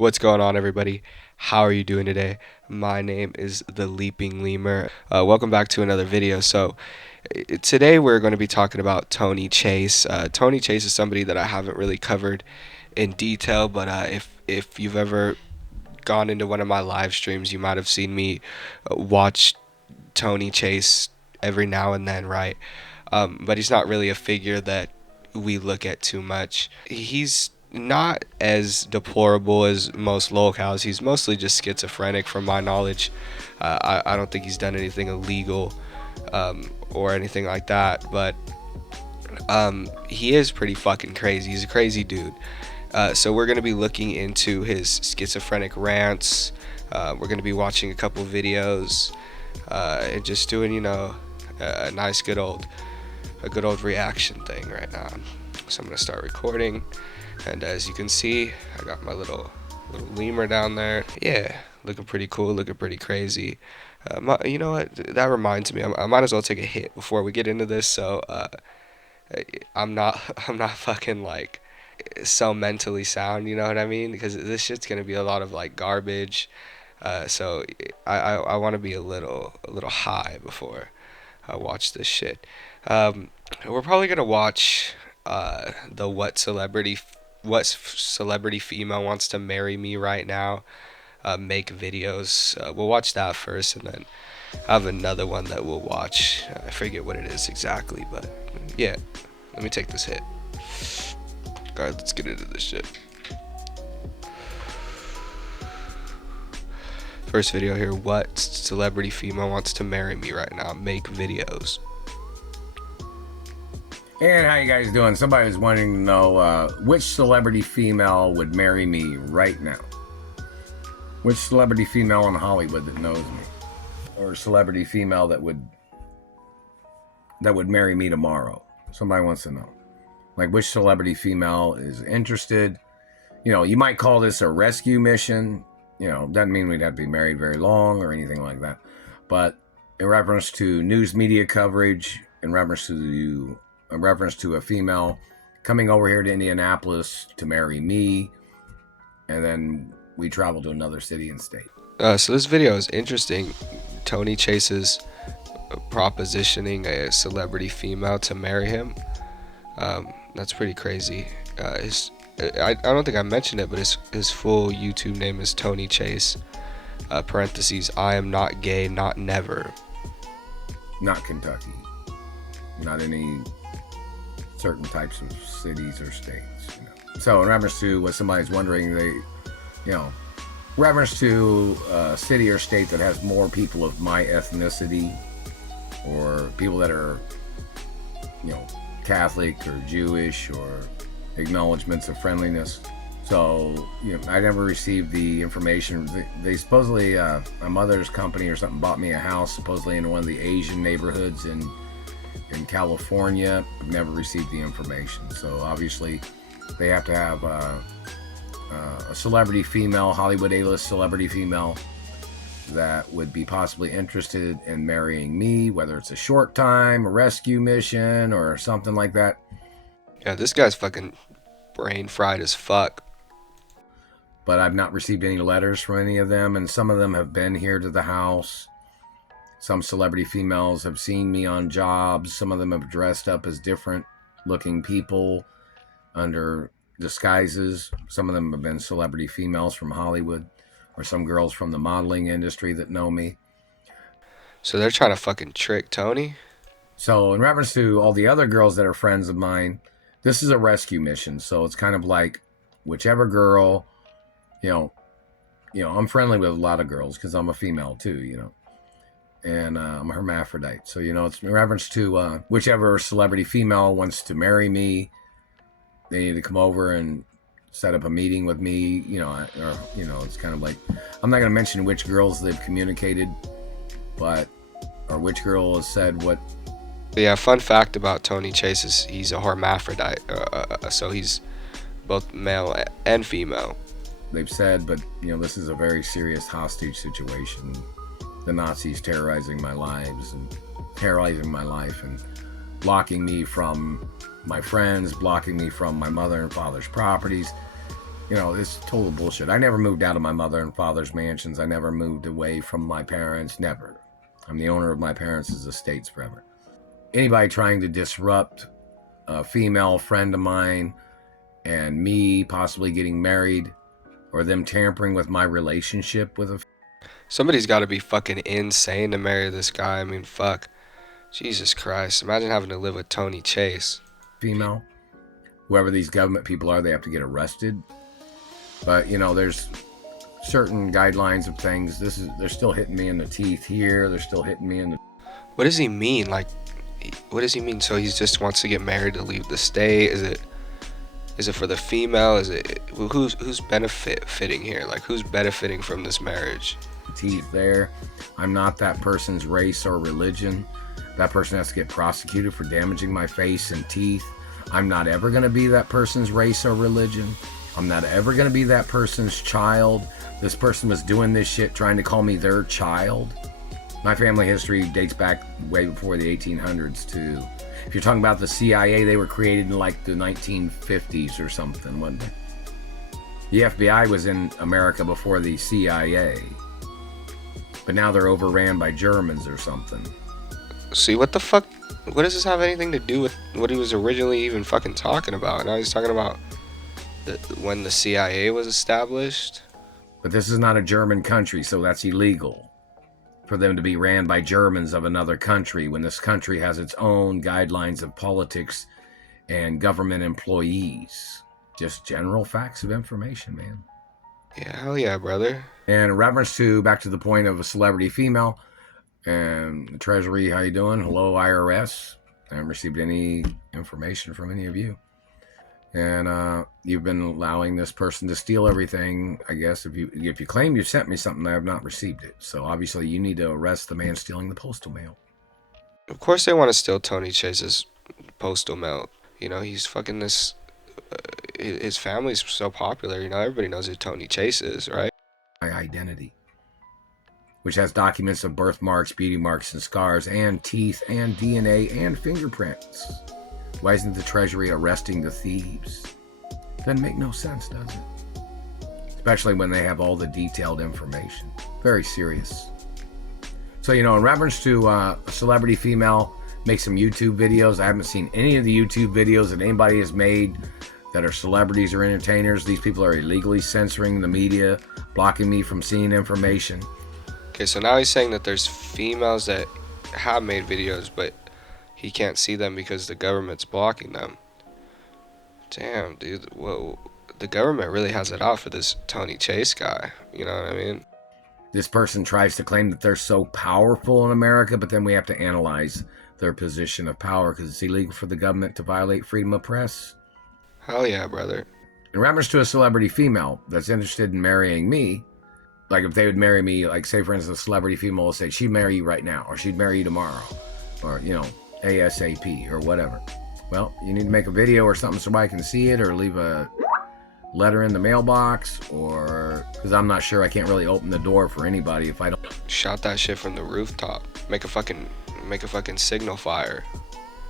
What's going on, everybody? How are you doing today? My name is the Leaping Lemur. Welcome back to another video. Today we're going to be talking about Tony Chase. Tony Chase is somebody that I haven't really covered in detail, but if you've ever gone into one of my live streams, you might have seen me watch Tony Chase every now and then, right? But he's not really a figure that we look at too much. He's not as deplorable as most locals. He's mostly just schizophrenic, from my knowledge. I don't think he's done anything illegal or anything like that, but he is pretty fucking crazy. He's a crazy dude. So we're going to be looking into his schizophrenic rants. We're going to be watching a couple videos and just doing, a nice good old reaction thing right now. So I'm going to start recording. And as you can see, I got my little lemur down there. Yeah, looking pretty cool, looking pretty crazy. You know what? That reminds me, I might as well take a hit before we get into this. So I'm not fucking like so mentally sound. You know what I mean? Because this shit's gonna be a lot of like garbage. So I want to be a little high before I watch this shit. We're probably gonna watch the what celebrity female wants to marry me right now make videos. We'll watch that first, and then I have another one that we'll watch. I forget what it is exactly, but yeah, let me take this hit. Alright, let's get into this shit. First video here: what celebrity female wants to marry me right now make videos. And how you guys doing? Somebody was wanting to know which celebrity female would marry me right now. Which celebrity female in Hollywood that knows me, or celebrity female that would marry me tomorrow. Somebody wants to know, like, which celebrity female is interested. You might call this a rescue mission. Doesn't mean we'd have to be married very long or anything like that. But in reference to news media coverage, in reference to a female coming over here to Indianapolis to marry me, and then we travel to another city and state. So this video is interesting. Tony Chase is propositioning a celebrity female to marry him. That's pretty crazy. I don't think I mentioned it, but his full YouTube name is Tony Chase. Parentheses, I am not gay, not never. Not Kentucky. Not any certain types of cities or states. So in reference to what somebody's wondering, reference to a city or state that has more people of my ethnicity, or people that are, Catholic or Jewish, or acknowledgments of friendliness. So, I never received the information. They supposedly, my mother's company or something bought me a house, supposedly in one of the Asian neighborhoods in California. I've never received the information. So obviously they have to have a celebrity female, Hollywood A-list celebrity female, that would be possibly interested in marrying me, whether it's a short time, a rescue mission, or something like that. Yeah, this guy's fucking brain fried as fuck. But I've not received any letters from any of them, and some of them have been here to the house. Some celebrity females have seen me on jobs. Some of them have dressed up as different looking people under disguises. Some of them have been celebrity females from Hollywood, or some girls from the modeling industry that know me. So they're trying to fucking trick Tony? So in reference to all the other girls that are friends of mine, this is a rescue mission. So it's kind of like whichever girl, I'm friendly with a lot of girls because I'm a female too, and I'm a hermaphrodite. So, it's in reference to whichever celebrity female wants to marry me, they need to come over and set up a meeting with me, it's kind of like, I'm not going to mention which girls they've communicated, or which girl has said what. Yeah, fun fact about Tony Chase is he's a hermaphrodite, so he's both male and female. They've said, but, this is a very serious hostage situation. The Nazis terrorizing my life and blocking me from my friends, blocking me from my mother and father's properties. You know, it's total bullshit. I never moved out of my mother and father's mansions. I never moved away from my parents. Never. I'm the owner of my parents' estates forever. Anybody trying to disrupt a female friend of mine and me possibly getting married, or them tampering with my relationship with a Somebody's got to be fucking insane to marry this guy. I mean, fuck. Jesus Christ. Imagine having to live with Tony Chase. female, whoever these government people are, they have to get arrested. But, you know, there's certain guidelines of things. They're still hitting me in the teeth here. They're still hitting me in the... What does he mean? Like, what does he mean? So he just wants to get married to leave the state? Is it for the female? Is it who's benefiting here? Like, who's benefiting from this marriage? teeth there. I'm not that person's race or religion. That person has to get prosecuted for damaging my face and teeth. I'm not ever going to be that person's race or religion. I'm not ever going to be that person's child. This person was doing this shit trying to call me their child. My family history dates back way before the 1800s too. If you're talking about the CIA, they were created in like the 1950s or something, wasn't it? The FBI was in America before the CIA. But now they're overran by Germans or something. See, what the fuck? What does this have anything to do with what he was originally even fucking talking about? Now he's talking about when the CIA was established. But this is not a German country, so that's illegal for them to be ran by Germans of another country when this country has its own guidelines of politics and government employees. Just general facts of information, man. Yeah, hell yeah, brother. And in reference to, back to the point of a celebrity female, and the Treasury, how you doing? Hello, IRS. I haven't received any information from any of you. And you've been allowing this person to steal everything. I guess if you claim you sent me something, I have not received it. So obviously you need to arrest the man stealing the postal mail. Of course they want to steal Tony Chase's postal mail. You know, he's fucking this... his family's so popular, you know, everybody knows who Tony Chase is, right? My identity, which has documents of birthmarks, beauty marks, and scars, and teeth, and DNA, and fingerprints. Why isn't the Treasury arresting the thieves? Doesn't make no sense, does it? Especially when they have all the detailed information. Very serious. So, you know, in reference to a celebrity female, make some YouTube videos. I haven't seen any of the YouTube videos that anybody has made that are celebrities or entertainers. These people are illegally censoring the media, blocking me from seeing information. Okay, so now he's saying that there's females that have made videos, but he can't see them because the government's blocking them. Damn, dude. Whoa. The government really has it out for this Tony Chase guy. You know what I mean? This person tries to claim that they're so powerful in America, but then we have to analyze their position of power because it's illegal for the government to violate freedom of press. Hell yeah, brother. In reference to a celebrity female that's interested in marrying me, like if they would marry me, like say for instance, a celebrity female will say she'd marry you right now, or she'd marry you tomorrow, or, you know, ASAP or whatever. Well, you need to make a video or something so I can see it, or leave a letter in the mailbox, or because I'm not sure, I can't really open the door for anybody if I don't Shout that shit from the rooftop. Make a fucking signal fire.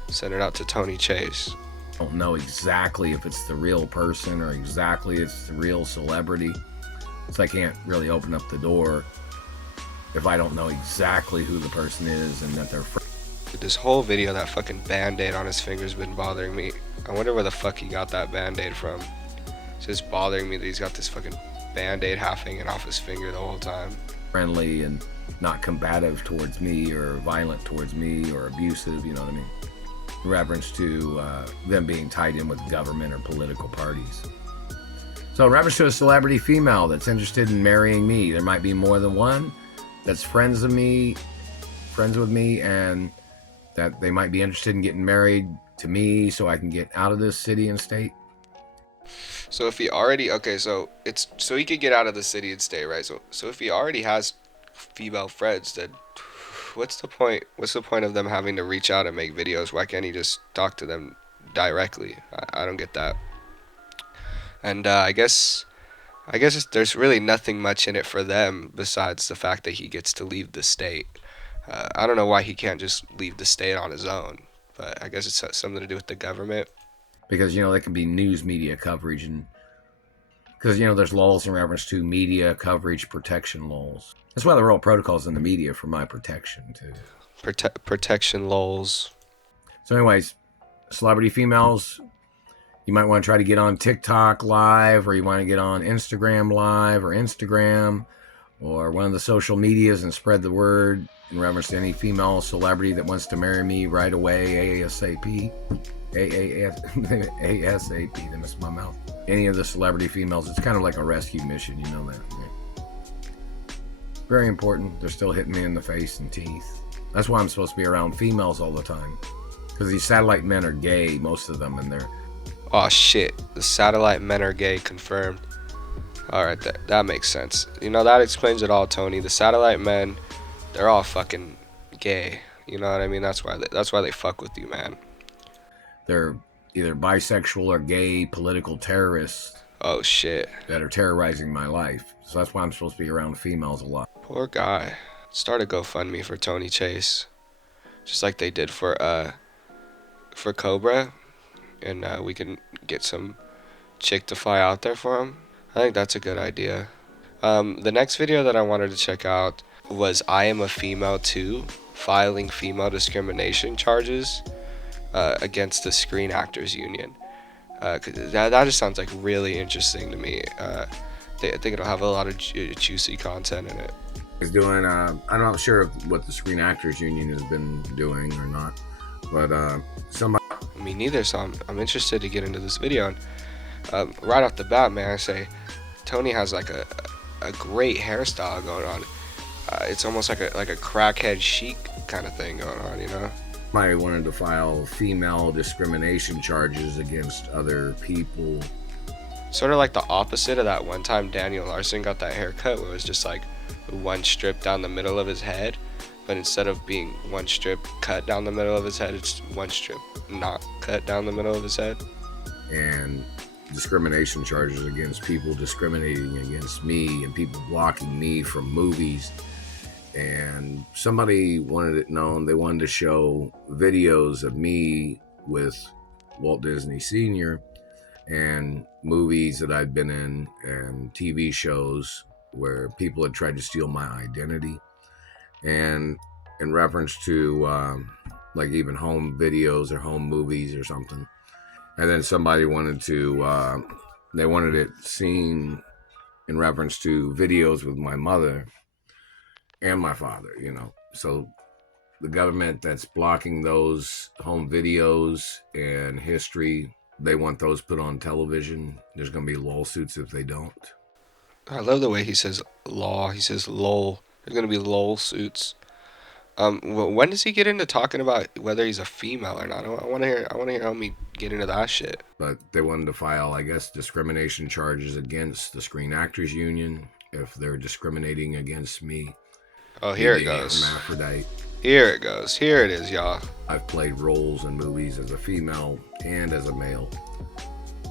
Send it out to Tony Chase. know exactly if it's the real person or exactly it's the real celebrity. So I can't really open up the door if I don't know exactly who the person is and that they're This whole video, that fucking band-aid on his finger's been bothering me. I wonder where the fuck he got that band-aid from. It's just bothering me that he's got this fucking band-aid half hanging off his finger the whole time. friendly and not combative towards me or violent towards me or abusive, you know what I mean? In reference to them being tied in with government or political parties. So in reference to a celebrity female that's interested in marrying me, there might be more than one that's friends with me, and that they might be interested in getting married to me so I can get out of this city and state. So if he already, okay, so he could get out of the city and stay, right? So if he already has female friends, then what's the point? What's the point of them having to reach out and make videos? Why can't he just talk to them directly? I don't get that. And I guess there's really nothing much in it for them besides the fact that he gets to leave the state. I don't know why he can't just leave the state on his own, but I guess it's something to do with the government. Because, you know, there can be news media coverage and Because, there's laws in reference to media coverage protection laws. That's why there are all protocols in the media for my protection, too. Protection lols. So anyways, celebrity females, you might want to try to get on TikTok live, or you want to get on Instagram live, or Instagram, or one of the social medias, and spread the word in reference to any female celebrity that wants to marry me right away, ASAP. ASAP, they missed my mouth. Any of the celebrity females, it's kind of like a rescue mission, you know that. Yeah. Very important. They're still hitting me in the face and teeth. That's why I'm supposed to be around females all the time. Because these satellite men are gay, most of them, and they're... Oh shit, the satellite men are gay, confirmed. Alright, that makes sense. That explains it all, Tony. The satellite men, they're all fucking gay. You know what I mean? That's why they fuck with you, man. They're either bisexual or gay political terrorists. Oh shit. That are terrorizing my life. So that's why I'm supposed to be around females a lot. Poor guy. Start a GoFundMe for Tony Chase, just like they did for Cobra, and we can get some chick to fly out there for him. I think that's a good idea. The next video that I wanted to check out was I Am a Female Too, filing female discrimination charges against the Screen Actors Union. That just sounds like really interesting to me. I think it'll have a lot of juicy content in it. Is doing I'm not sure what the Screen Actors Union has been doing or not, but somebody... Me neither, so I'm interested to get into this video. And right off the bat, man, I say Tony has like a great hairstyle going on. It's almost like a crackhead chic kind of thing going on, Somebody wanted to file female discrimination charges against other people. Sort of like the opposite of that one time Daniel Larson got that haircut where it was just like one strip down the middle of his head, but instead of being one strip cut down the middle of his head, it's one strip not cut down the middle of his head. And discrimination charges against people discriminating against me and people blocking me from movies. And somebody wanted it known, they wanted to show videos of me with Walt Disney Sr. and movies that I'd been in and TV shows where people had tried to steal my identity. And in reference to like even home videos or home movies or something. And then somebody wanted to, they wanted it seen in reference to videos with my mother and my father, So the government that's blocking those home videos and history, they want those put on television. There's going to be lawsuits if they don't. I love the way he says law. He says lol. There's going to be lol suits. When does he get into talking about whether he's a female or not? I want to hear how me get into that shit. But they wanted to file, I guess, discrimination charges against the Screen Actors Union if they're discriminating against me. Oh, here it goes. Hermaphrodite. Here it goes. Here it is, y'all. I've played roles in movies as a female and as a male.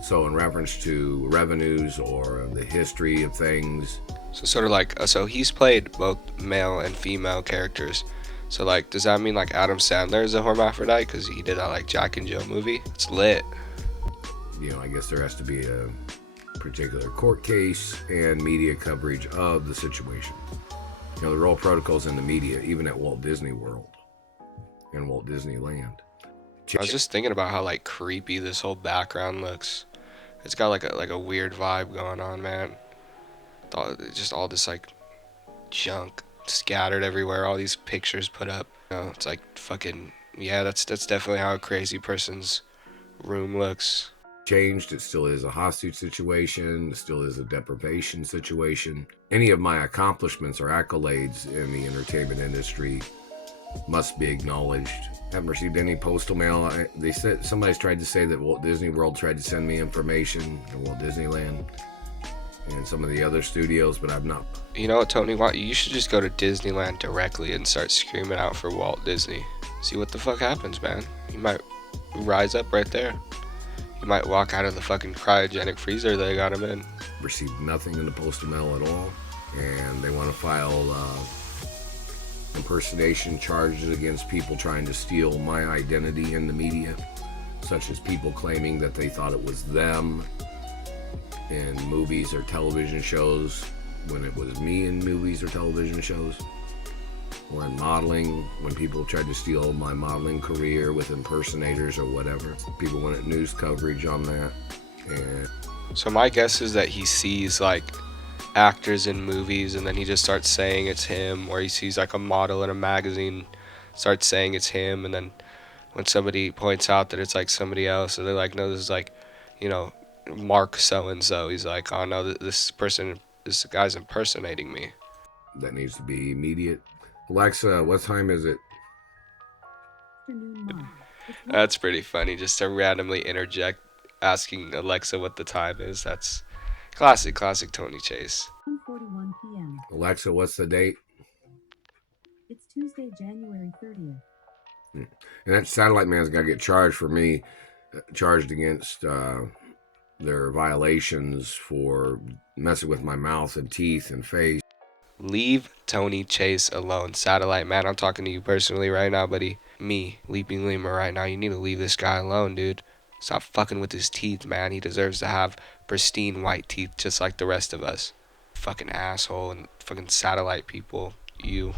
So in reference to revenues or the history of things. So sort of like, so he's played both male and female characters. So like, does that mean like Adam Sandler is a hermaphrodite because he did that like Jack and Jill movie? It's lit. I guess there has to be a particular court case and media coverage of the situation. There are all protocols in the media, even at Walt Disney World and Walt Disneyland. I was just thinking about how like creepy this whole background looks. It's got like a weird vibe going on, man. Just all this like junk scattered everywhere. All these pictures put up. It's like fucking yeah. That's definitely how a crazy person's room looks. Changed. It still is a hostage situation. It still is a deprivation situation. Any of my accomplishments or accolades in the entertainment industry must be acknowledged. Haven't received any postal mail. They said somebody's tried to say that Walt Disney World tried to send me information in Walt Disneyland and some of the other studios, but I've not. You know what, Tony? You should just go to Disneyland directly and start screaming out for Walt Disney. See what the fuck happens, man. You might rise up right there. You might walk out of the fucking cryogenic freezer they got him in. Received nothing in the postal mail at all, and they want to file impersonation charges against people trying to steal my identity in the media, such as people claiming that they thought it was them in movies or television shows when it was me in movies or television shows, or in modeling when people tried to steal my modeling career with impersonators or whatever. People wanted news coverage on that. And So my guess is that he sees like actors in movies and then he just starts saying it's him, or he sees like a model in a magazine, starts saying it's him, and then when somebody points out that it's like somebody else, or they're like, no, this is like, you know, Mark so and so, he's like, oh no, this guy's impersonating me. that needs to be immediate. Alexa, what time is it? That's pretty funny, just to randomly interject asking Alexa what the time is. That's classic Tony Chase. 1:41 p.m. Alexa, what's the date? It's Tuesday, January 30th. And that satellite man's got to get charged for me, charged against their violations for messing with my mouth and teeth and face. Leave Tony Chase alone. Satellite man, I'm talking to you personally right now, buddy. Me, Leaping Lemur right now. You need to leave this guy alone, dude. Stop fucking with his teeth, man. He deserves to have pristine white teeth just like the rest of us. Fucking asshole and fucking satellite people. You.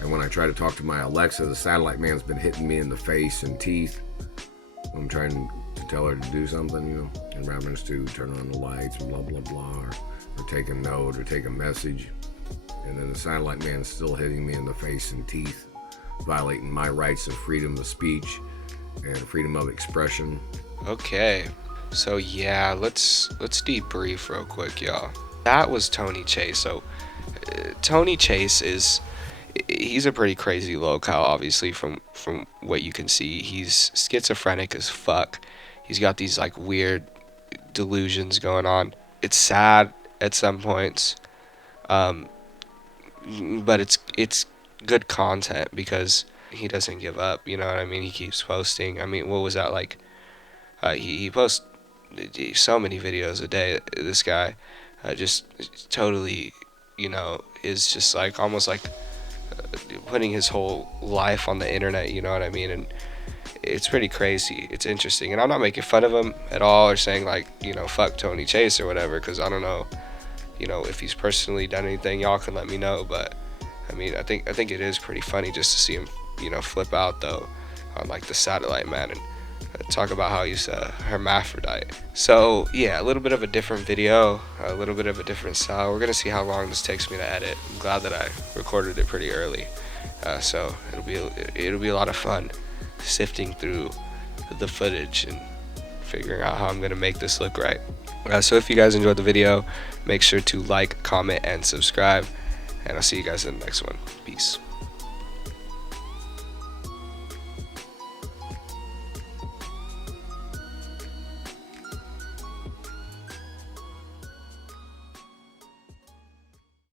And when I try to talk to my Alexa, the satellite man's been hitting me in the face and teeth. I'm trying to tell her to do something, you know, in reference to turn on the lights and blah, blah, blah, or take a note or take a message. And then the satellite man's still hitting me in the face and teeth, violating my rights of freedom of speech and freedom of expression. Okay. So yeah, let's debrief real quick, y'all. That was Tony Chase. So Tony Chase he's a pretty crazy locale, obviously, from what you can see. He's schizophrenic as fuck. He's got these like weird delusions going on. It's sad at some points, but it's good content because he doesn't give up. You know what I mean? He keeps posting. I mean, what was that like? He posts so many videos a day. This guy just totally, you know, is just like almost like putting his whole life on the internet, you know what I mean? And it's pretty crazy. It's interesting, and I'm not making fun of him at all or saying like, you know, fuck Tony Chase or whatever, because I don't know, you know, if he's personally done anything. Y'all can let me know. But I mean, I think it is pretty funny just to see him, you know, flip out though on like the satellite man and talk about how he's a hermaphrodite. So yeah, a little bit of a different video, a little bit of a different style. We're gonna see how long this takes me to edit. I'm glad that I recorded it pretty early, so it'll be a lot of fun sifting through the footage and figuring out how I'm gonna make this look right. So if you guys enjoyed the video, make sure to like, comment, and subscribe, and I'll see you guys in the next one. Peace.